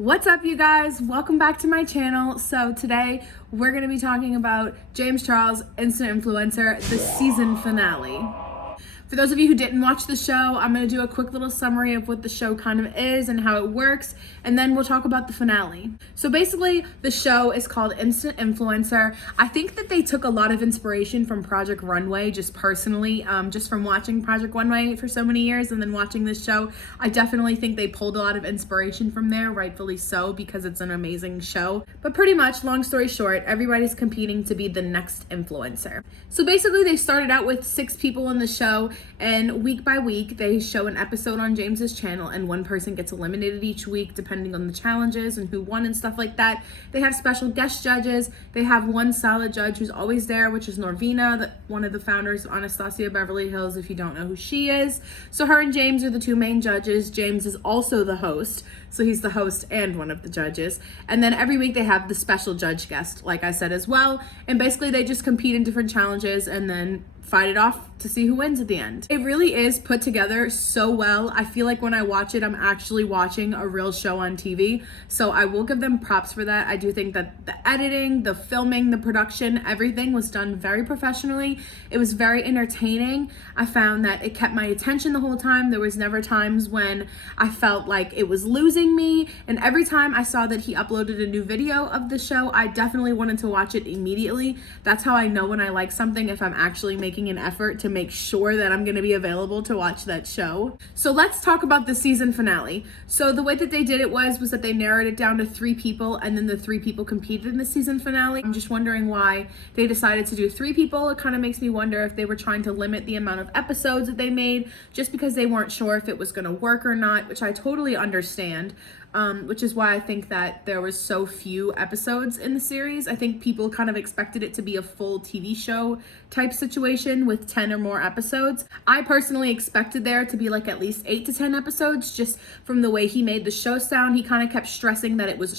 What's up, you guys? Welcome back to my channel. So today we're going to be talking about James Charles, Instant Influencer, the season finale. For those of you who didn't watch the show, I'm going to do a quick little summary of what the show kind of is and how it works, and then we'll talk about the finale. So basically, the show is called Instant Influencer. I think that they took a lot of inspiration from Project Runway, just personally, just from watching Project Runway for so many years and then watching this show. I definitely think they pulled a lot of inspiration from there, rightfully so, because it's an amazing show. But pretty much, long story short, everybody's competing to be the next influencer. So basically, they started out with 6 people in the show, and week by week they show an episode on James's channel, and one person gets eliminated each week depending on the challenges and who won and stuff like that. They have special guest judges. They have one solid judge who's always there, which is Norvina, one of the founders of Anastasia Beverly Hills, if you don't know who she is. So her and James are the 2 main judges. James is also the host, so he's the host and one of the judges. And then every week they have the special judge guest, like I said, as well. And basically they just compete in different challenges and then fight it off to see who wins at the end. It really is put together so well. I feel like when I watch it, I'm actually watching a real show on TV. So I will give them props for that. I do think that the editing, the filming, the production, everything was done very professionally. It was very entertaining. I found that it kept my attention the whole time. There was never times when I felt like it was losing me. And every time I saw that he uploaded a new video of the show, I definitely wanted to watch it immediately. That's how I know when I like something, if I'm actually making an effort to make sure that I'm going to be available to watch that show. So let's talk about the season finale. So the way that they did it was that they narrowed it down to 3 people, and then the 3 people competed in the season finale. I'm just wondering why they decided to do 3 people. It kind of makes me wonder if they were trying to limit the amount of episodes that they made just because they weren't sure if it was going to work or not, which I totally understand. Which is why I think that there was so few episodes in the series. I think people kind of expected it to be a full TV show type situation with 10 or more episodes. I personally expected there to be like at least 8 to 10 episodes, just from the way he made the show sound. He kind of kept stressing that it was a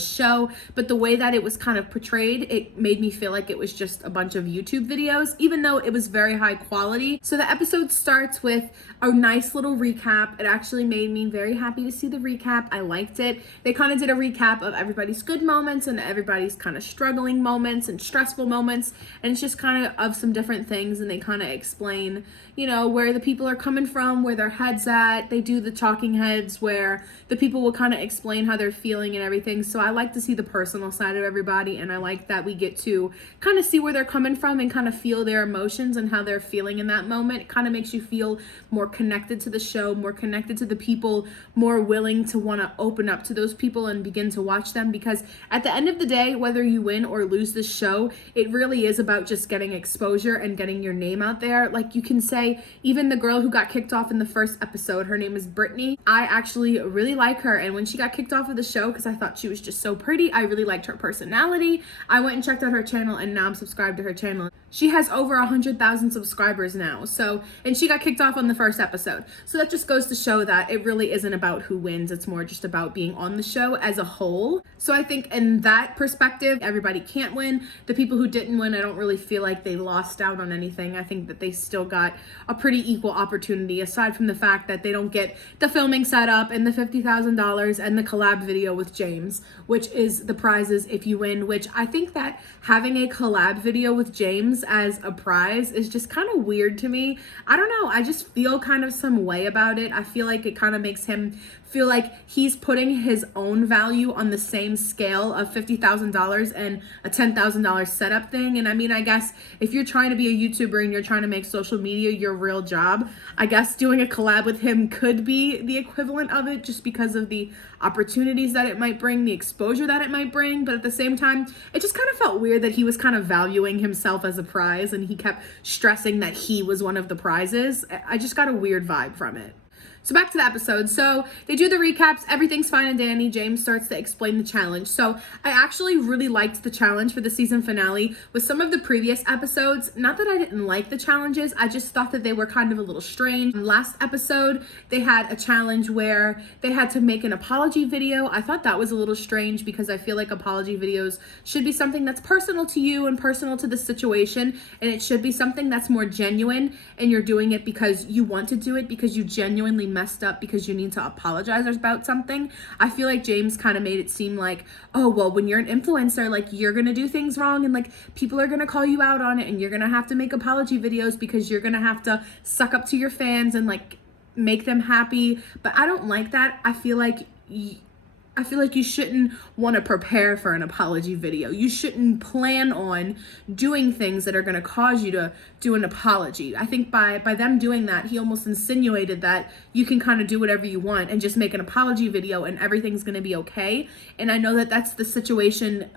show, but the way that it was kind of portrayed, it made me feel like it was just a bunch of YouTube videos, even though it was very high quality. So the episode starts with a nice little recap. It actually made me very happy to see the recap. I liked it. They kind of did a recap of everybody's good moments and everybody's kind of struggling moments and stressful moments, and it's just kind of some different things, and they kind of explain, you know, where the people are coming from, where their heads at. They do the talking heads where the people will kind of explain how they're feeling and everything. So I like to see the personal side of everybody, and I like that we get to kind of see where they're coming from and kind of feel their emotions and how they're feeling in that moment. It kind of makes you feel more connected to the show, more connected to the people, more willing to want to open up to those people and begin to watch them, because at the end of the day, whether you win or lose this show, it really is about just getting exposure and getting your name out there. Like, you can say, even the girl who got kicked off in the first episode, her name is Brittany. I actually really like her, and when she got kicked off of the show, because I thought she was just so pretty, I really liked her personality. I went and checked out her channel, and now I'm subscribed to her channel. She has over 100,000 subscribers now. So, and she got kicked off on the first episode. So that just goes to show that it really isn't about who wins. It's more just about being on the show as a whole. So I think in that perspective, everybody can't win. The people who didn't win, I don't really feel like they lost out on anything. I think that they still got a pretty equal opportunity, aside from the fact that they don't get the filming setup and the $50,000 and the collab video with James, which is the prizes if you win, which I think that having a collab video with James as a prize is just kind of weird to me. I don't know. I just feel kind of some way about it. I feel like it kind of makes him feel like he's putting his own value on the same scale of $50,000 and a $10,000 setup thing. And I mean, I guess if you're trying to be a YouTuber and you're trying to make social media your real job, I guess doing a collab with him could be the equivalent of it, just because of the opportunities that it might bring, the exposure that it might bring. But at the same time, it just kind of felt weird that he was kind of valuing himself as a prize, and he kept stressing that he was one of the prizes. I just got a weird vibe from it. So back to the episode. So they do the recaps. Everything's fine and dandy. James starts to explain the challenge. So I actually really liked the challenge for the season finale. With some of the previous episodes, not that I didn't like the challenges, I just thought that they were kind of a little strange. Last episode, they had a challenge where they had to make an apology video. I thought that was a little strange, because I feel like apology videos should be something that's personal to you and personal to the situation, and it should be something that's more genuine, and you're doing it because you want to do it, because you genuinely messed up because you need to apologize about something. I feel like James kind of made it seem like, oh, well, when you're an influencer, like, you're going to do things wrong and like people are going to call you out on it and you're going to have to make apology videos because you're going to have to suck up to your fans and like make them happy. But I don't like that. I feel like you shouldn't want to prepare for an apology video. You shouldn't plan on doing things that are going to cause you to do an apology. I think by them doing that, he almost insinuated that you can kind of do whatever you want and just make an apology video and everything's going to be okay. And I know that that's the situation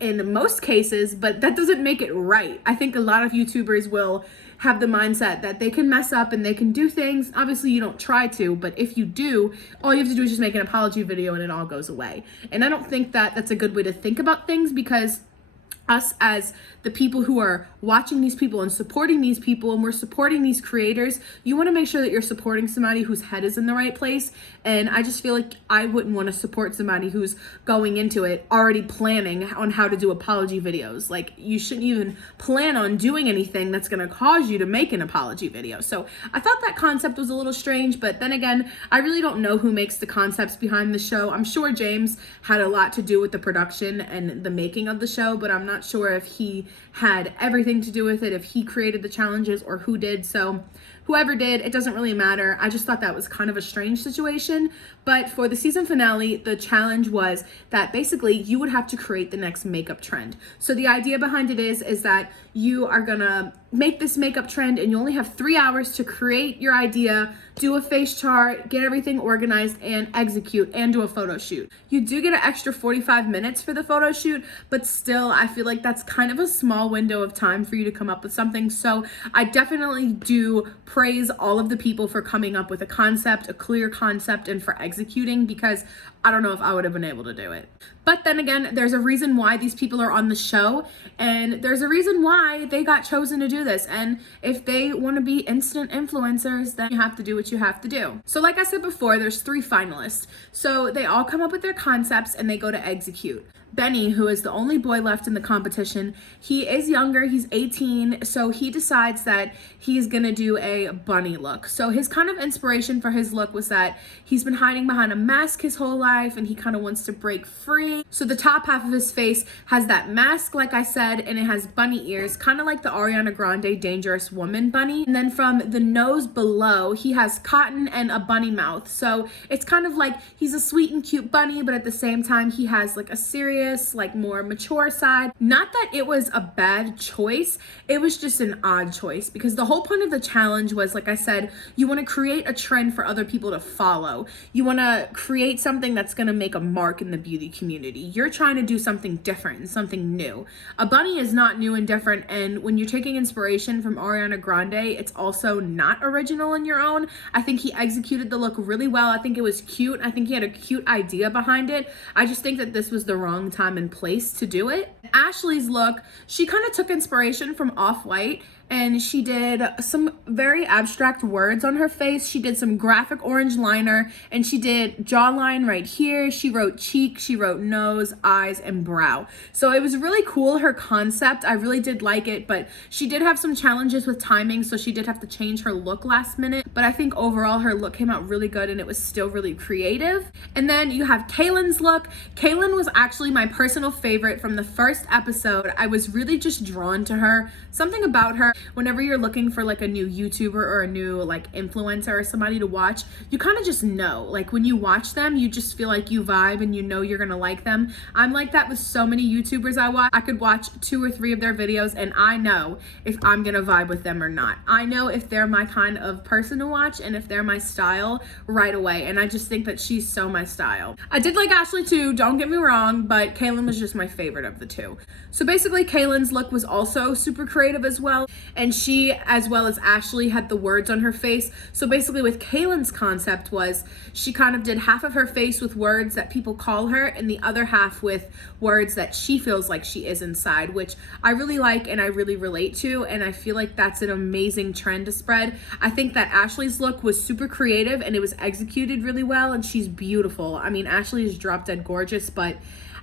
in most cases, but that doesn't make it right. I think a lot of YouTubers will have the mindset that they can mess up and they can do things. Obviously, you don't try to, but if you do, all you have to do is just make an apology video and it all goes away. And I don't think that that's a good way to think about things, because us as the people who are watching these people and supporting these people, and we're supporting these creators, you want to make sure that you're supporting somebody whose head is in the right place. And I just feel like I wouldn't want to support somebody who's going into it already planning on how to do apology videos. Like, you shouldn't even plan on doing anything that's going to cause you to make an apology video. So I thought that concept was a little strange, but then again, I really don't know who makes the concepts behind the show. I'm sure James had a lot to do with the production and the making of the show, but I'm not sure if he had everything to do with it, if he created the challenges or who did. So whoever did, it doesn't really matter. I just thought that was kind of a strange situation. But for the season finale, the challenge was that basically you would have to create the next makeup trend. So the idea behind it is that you are gonna make this makeup trend and you only have 3 hours to create your idea, do a face chart, get everything organized, and execute and do a photo shoot. You do get an extra 45 minutes for the photo shoot, but still I feel like that's kind of a small window of time for you to come up with something. So I definitely do praise all of the people for coming up with a concept, a clear concept, and for executing, because I don't know if I would have been able to do it. But then again, there's a reason why these people are on the show, and there's a reason why they got chosen to do this. And if they want to be instant influencers, then you have to do what you have to do. So like I said before, there's 3 finalists. So they all come up with their concepts and they go to execute. Benny, who is the only boy left in the competition, he is younger, he's 18, so he decides that he's gonna do a bunny look. So his kind of inspiration for his look was that he's been hiding behind a mask his whole life and he kind of wants to break free. So the top half of his face has that mask, like I said, and it has bunny ears, kind of like the Ariana Grande Dangerous Woman bunny. And then from the nose below, he has cotton and a bunny mouth. So it's kind of like he's a sweet and cute bunny, but at the same time, he has like a serious, like more mature side. Not that it was a bad choice, it was just an odd choice, because the whole point of the challenge was, like I said, you want to create a trend for other people to follow. You want to create something that's going to make a mark in the beauty community. You're trying to do something different and something new. A bunny is not new and different, and when you're taking inspiration from Ariana Grande, it's also not original in your own. I think he executed the look really well. I think it was cute. I think he had a cute idea behind it. I just think that this was the wrong time and place to do it. Ashley's look, she kind of took inspiration from Off-White, and she did some very abstract words on her face. She did some graphic orange liner, and she did jawline right here. She wrote cheek, she wrote nose, eyes, and brow. So it was really cool, her concept. I really did like it, but she did have some challenges with timing, so she did have to change her look last minute. But I think overall her look came out really good, and it was still really creative. And then you have Kaylin's look. Kaylin was actually my personal favorite from the first episode. I was really just drawn to her. Something about her, whenever you're looking for like a new YouTuber or a new like influencer or somebody to watch, you kind of just know, like when you watch them, you just feel like you vibe and you know you're gonna like them. I'm like that with so many YouTubers I watch. I could watch 2 or 3 of their videos and I know if I'm gonna vibe with them or not. I know if they're my kind of person to watch and if they're my style right away, and I just think that she's so my style. I did like Ashley too, don't get me wrong, but Kaylin was just my favorite of the 2. So basically Kaylin's look was also super creative as well, and she, as well as Ashley, had the words on her face. So basically with Kaylin's concept was she kind of did half of her face with words that people call her and the other half with words that she feels like she is inside, which I really like and I really relate to, and I feel like that's an amazing trend to spread. I think that Ashley's look was super creative and it was executed really well, and she's beautiful. I mean, Ashley is drop dead gorgeous, but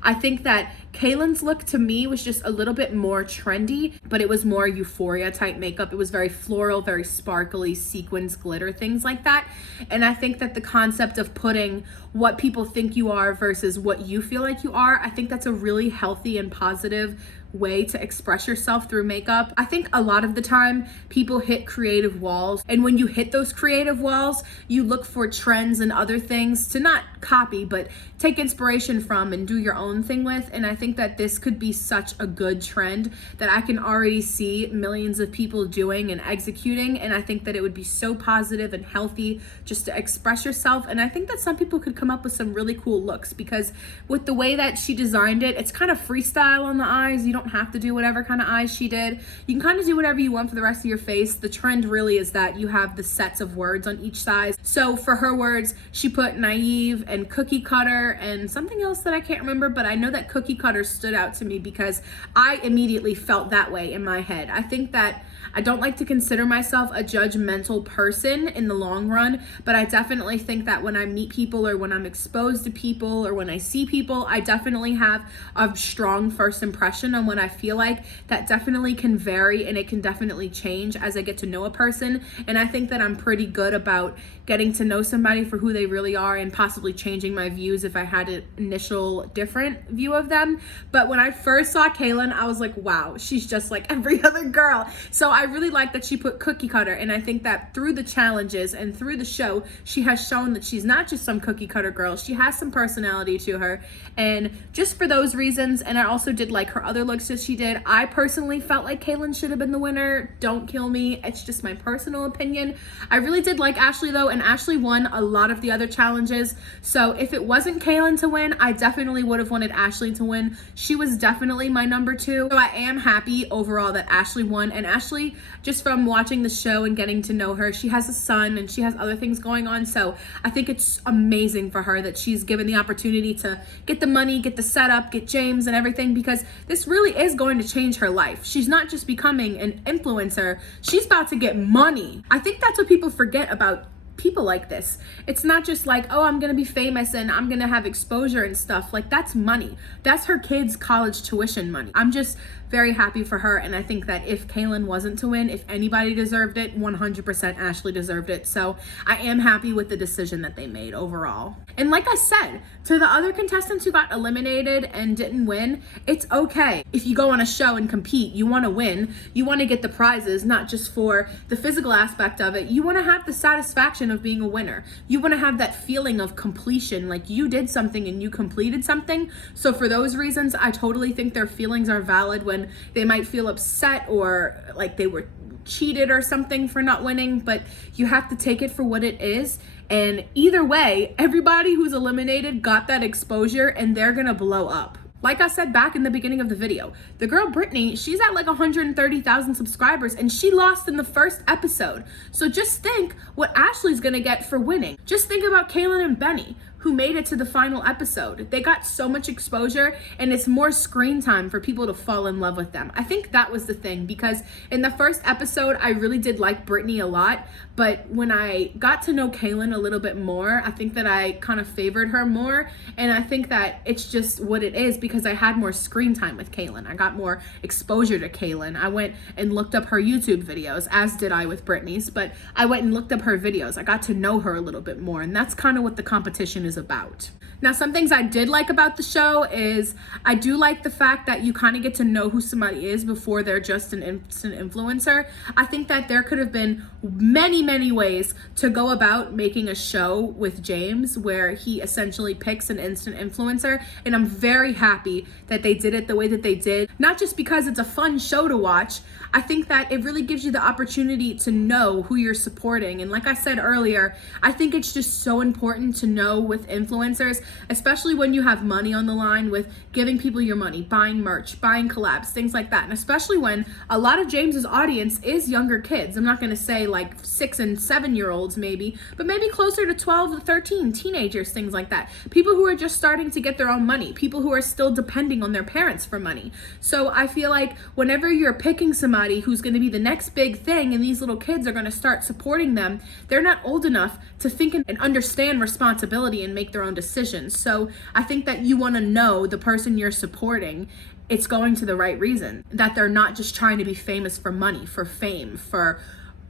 I think that Kaylin's look to me was just a little bit more trendy, but it was more euphoria type makeup. It was very floral, very sparkly, sequins, glitter, things like that. And I think that the concept of putting what people think you are versus what you feel like you are, I think that's a really healthy and positive way to express yourself through makeup. I think a lot of the time people hit creative walls, and when you hit those creative walls, you look for trends and other things to not copy but take inspiration from and do your own thing with. And I think that this could be such a good trend that I can already see millions of people doing and executing, and I think that it would be so positive and healthy just to express yourself. And I think that some people could come up with some really cool looks, because with the way that she designed it, it's kind of freestyle on the eyes. You don't have to do whatever kind of eyes she did. You can kind of do whatever you want for the rest of your face. The trend really is that you have the sets of words on each side. So for her words, she put naive and cookie cutter and something else that I can't remember, but I know that cookie cutter stood out to me because I immediately felt that way in my head. I think that I don't like to consider myself a judgmental person in the long run, but I definitely think that when I meet people or when I'm exposed to people or when I see people, I definitely have a strong first impression on what I feel like. That definitely can vary and it can definitely change as I get to know a person. And I think that I'm pretty good about getting to know somebody for who they really are and possibly changing my views if I had an initial different view of them. But when I first saw Kaylin, I was like, wow, she's just like every other girl. So I really like that she put cookie cutter, and I think that through the challenges and through the show, she has shown that she's not just some cookie cutter girl. She has some personality to her, and just for those reasons, and I also did like her other looks that she did. I personally felt like Kaylin should have been the winner. Don't kill me. It's just my personal opinion. I really did like Ashley though, and Ashley won a lot of the other challenges. So if it wasn't Kaylin to win, I definitely would have wanted Ashley to win. She was definitely my number 2. So I am happy overall that Ashley won. And Ashley, just from watching the show and getting to know her, she has a son and she has other things going on. So I think it's amazing for her that she's given the opportunity to get the money, get the setup, get James and everything, because this really is going to change her life. She's not just becoming an influencer, she's about to get money. I think that's what people forget about people like this. It's not just like, oh, I'm gonna be famous and I'm gonna have exposure and stuff. Like, that's money. That's her kids' college tuition money. I'm just very happy for her, and I think that if Kaylin wasn't to win, if anybody deserved it, 100% Ashley deserved it. So I am happy with the decision that they made overall. And like I said, to the other contestants who got eliminated and didn't win, it's okay. If you go on a show and compete, you want to win, you want to get the prizes, not just for the physical aspect of it. You want to have the satisfaction of being a winner. You want to have that feeling of completion, like you did something and you completed something. So for those reasons, I totally think their feelings are valid when they might feel upset or like they were cheated or something for not winning, but you have to take it for what it is. And either way, everybody who's eliminated got that exposure and they're gonna blow up. Like I said back in the beginning of the video, the girl Brittany, she's at like 130,000 subscribers and she lost in the first episode. So just think what Ashley's gonna get for winning. Just think about Kaylin and Benny, who made it to the final episode. They got so much exposure and it's more screen time for people to fall in love with them. I think that was the thing, because in the first episode, I really did like Brittany a lot, but when I got to know Kaylin a little bit more, I think that I kind of favored her more, and I think that it's just what it is because I had more screen time with Kaylin. I got more exposure to Kaylin. I went and looked up her YouTube videos, as did I with Brittany's, but I went and looked up her videos. I got to know her a little bit more, and that's kind of what the competition is about. Now, some things I did like about the show is I do like the fact that you kind of get to know who somebody is before they're just an instant influencer. I think that there could have been many ways to go about making a show with James where he essentially picks an instant influencer, and I'm very happy that they did it the way that they did. Not just because it's a fun show to watch, I think that it really gives you the opportunity to know who you're supporting. And like I said earlier, I think it's just so important to know with influencers, especially when you have money on the line with giving people your money, buying merch, buying collabs, things like that. And especially when a lot of James's audience is younger kids. I'm not going to say like 6 and 7 year olds maybe, but maybe closer to 12 to 13, teenagers, things like that. People who are just starting to get their own money, people who are still depending on their parents for money. So I feel like whenever you're picking somebody who's going to be the next big thing and these little kids are going to start supporting them, they're not old enough to think and understand responsibility and make their own decisions. So I think that you want to know the person you're supporting it's going to the right reason, that they're not just trying to be famous for money, for fame, for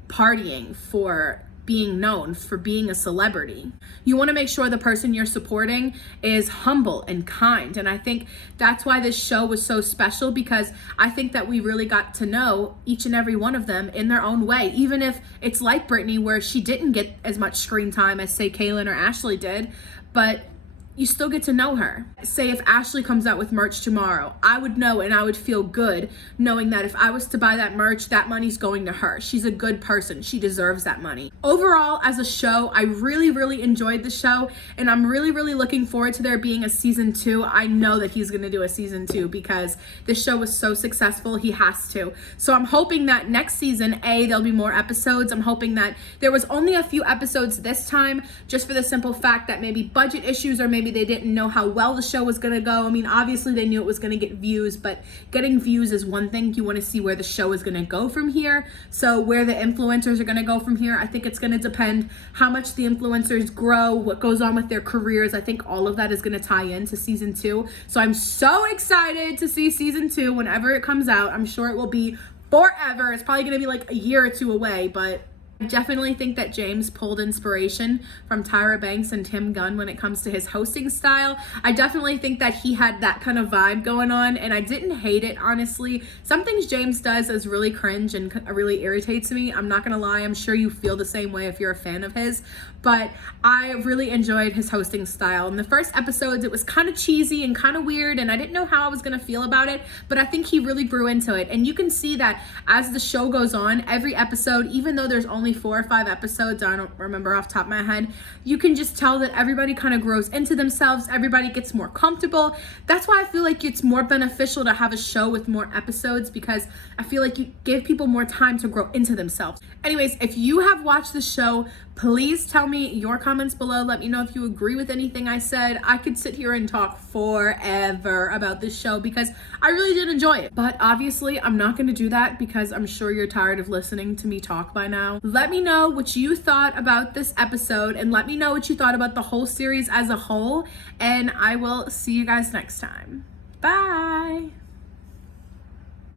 partying, for being known, for being a celebrity. You want to make sure the person you're supporting is humble and kind. And I think that's why this show was so special, because I think that we really got to know each and every one of them in their own way. Even if it's like Brittany, where she didn't get as much screen time as, say, Kaylin or Ashley did, but you still get to know her. Say if Ashley comes out with merch tomorrow, I would know and I would feel good knowing that if I was to buy that merch, that money's going to her. She's a good person. She deserves that money. Overall, as a show, I really enjoyed the show, and I'm really looking forward to there being a season 2. I know that he's going to do a season 2 because this show was so successful. He has to. So I'm hoping that next season, there'll be more episodes. I'm hoping that there was only a few episodes this time, just for the simple fact that maybe budget issues, or maybe they didn't know how well the show was going to go. I mean, obviously they knew it was going to get views, but getting views is one thing. You want to see where the show is going to go from here. So where the influencers are going to go from here, I think it's going to depend how much the influencers grow, what goes on with their careers. I think all of that is going to tie into season 2. So I'm so excited to see season 2 whenever it comes out. I'm sure it will be forever. It's probably going to be like a year or 2 away, but I definitely think that James pulled inspiration from Tyra Banks and Tim Gunn when it comes to his hosting style. I definitely think that he had that kind of vibe going on, and I didn't hate it, honestly. Some things James does is really cringe and really irritates me. I'm not gonna lie, I'm sure you feel the same way if you're a fan of his, but I really enjoyed his hosting style. In the first episodes, it was kind of cheesy and kind of weird, and I didn't know how I was gonna feel about it, but I think he really grew into it. And you can see that as the show goes on, every episode, even though there's only 4 or 5 episodes, I don't remember off the top of my head, you can just tell that everybody kind of grows into themselves. Everybody gets more comfortable. That's why I feel like it's more beneficial to have a show with more episodes, because I feel like you give people more time to grow into themselves. Anyways, if you have watched the show, please tell me your comments below. Let me know if you agree with anything I said. I could sit here and talk forever about this show because I really did enjoy it. But obviously, I'm not going to do that because I'm sure you're tired of listening to me talk by now. Let me know what you thought about this episode, and let me know what you thought about the whole series as a whole, and I will see you guys next time. Bye!